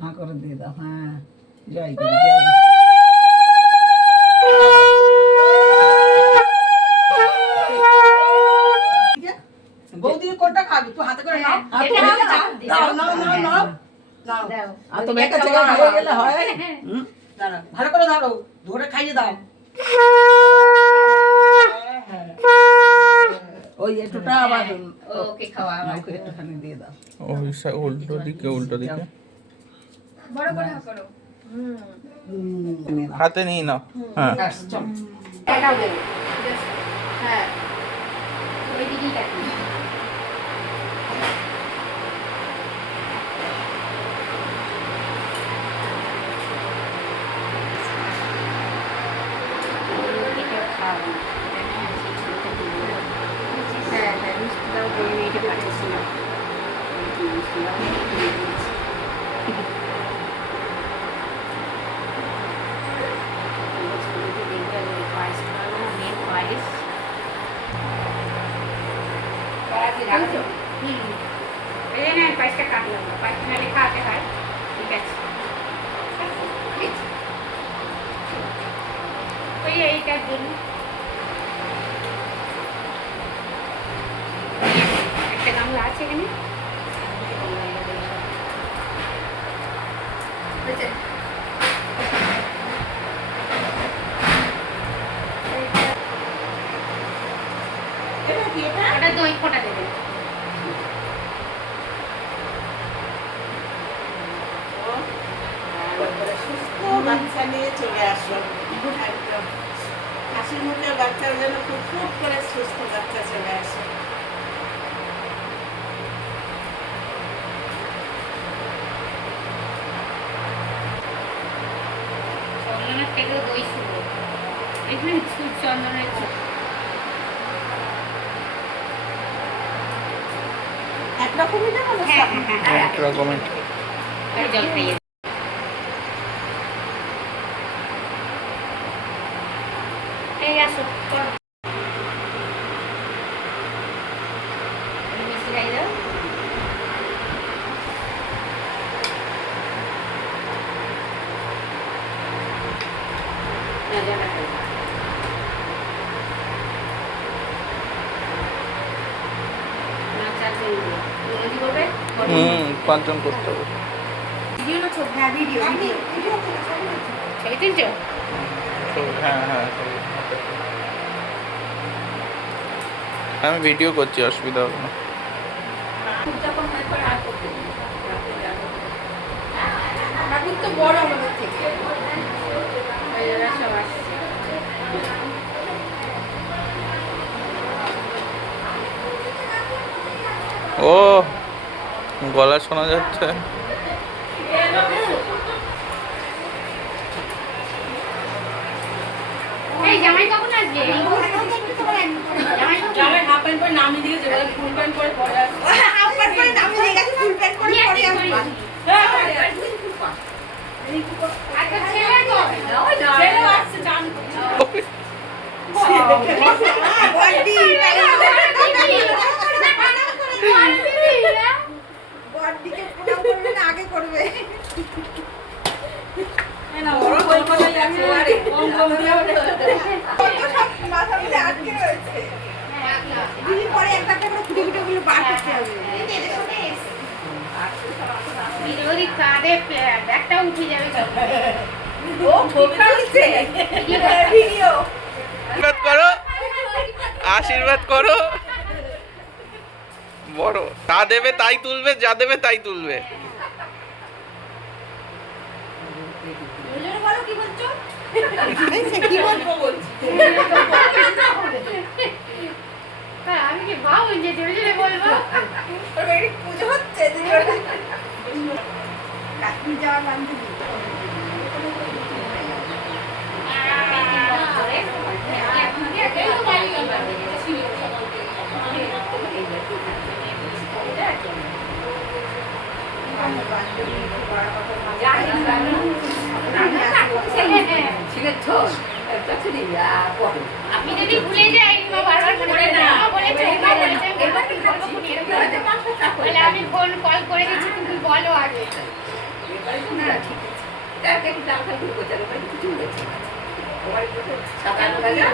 হাঁ করে দিয়ে দাও। হ্যাঁ, জয় গুরু, জয় গুরু। বৌদি কোনটা খাবি? তুই হাতে করে নাও। নাও নাও নাও নাও নাও। আর তুমি একটা জায়গা হয়ে গেলে হয়। দাঁড়াও, ভালো করে ধরো, ধরে খাইয়ে দাও। ওই একটুটা আবার ওকে খাওয়া, ওকে একটুখানি দিয়ে দাও। ওই উল্টো দিকে, উল্টো দিকে বড় করে করো। হাতে নিয়ে নাও। হ্যাঁ, এটাও দেবো। হ্যাঁ, ওই দিকেই কাটি। হ্যাঁ হ্যাঁ, মিষ্টিটাও করে মেয়েকে পাঠিয়েছিলাম। পায়েসটা কাটলাম না, পায়েসটা নাহলে খাওয়াতে হয়। ঠিক আছে, ওই এইটার জন্য একটা গামলা আছে এখানে। ওটা দই ফোঁটা দেবেন। সুস্থ বাচ্চা নিয়ে চলে আসো, একদম হাসি মুখে বাচ্চার যেন খুব ফুট করে সুস্থ বাচ্চা চলে আসে। চন্দনের থেকেও দই শুভ, এখানে চন্দনের একরকমই দেবো না? হ্যাঁ হ্যাঁ হ্যাঁ, এক রকমের। জল খাইয়ে এই আসো করো। মিষ্টি খাই দাও। পাঁচজন করতে হবে। ছবি তুলছো? হ্যাঁ হ্যাঁ, আমি ভিডিও করছি, অসুবিধা হবে না। বড় আমাদের থেকে সব আসছে। ও, গলা শোনা যাচ্ছে। এই জামাই কখন আসবে? জামাই হাফ প্যান্ট পরে নামিয়ে দিয়ে যাবে, ফুল প্যান্ট পরে পরে আসবে। হাফ প্যান্ট পরে নামিয়ে দিয়ে গেছে, ফুল প্যান্ট পরে পরে আসবে। আচ্ছা, ছেলে তো ছেলে আসছে, জান আগে করবে পরে একটা করে খুঁটে খুঁটে গুলো বার করতে হবে। যদি কাঁধে ব্যাগটা উঠে যাবে। ও ফোকা হচ্ছে ভিডিও। আশীর্বাদ করো, আশীর্বাদ করো। বড় যা দেবে তাই তুলবে, যা দেবে তাই তুলবে। কি বলছো? কি বলবো বলছি। আমি কি ভাবো যে জোরে জোরে বলবো? পুজো হচ্ছে কাশ্মীর যাওয়ার বান্ধবী। আমি যদি ভুলে যাই বারবার করে না বলেছে আমি ফোন কল করে দিচ্ছি, তুমি বলো আগে। না ঠিক আছে। তাকে একটু ডাল খাই করে গোছানো করে কিছু হয়েছে। আমার একটু সাদা ভাজা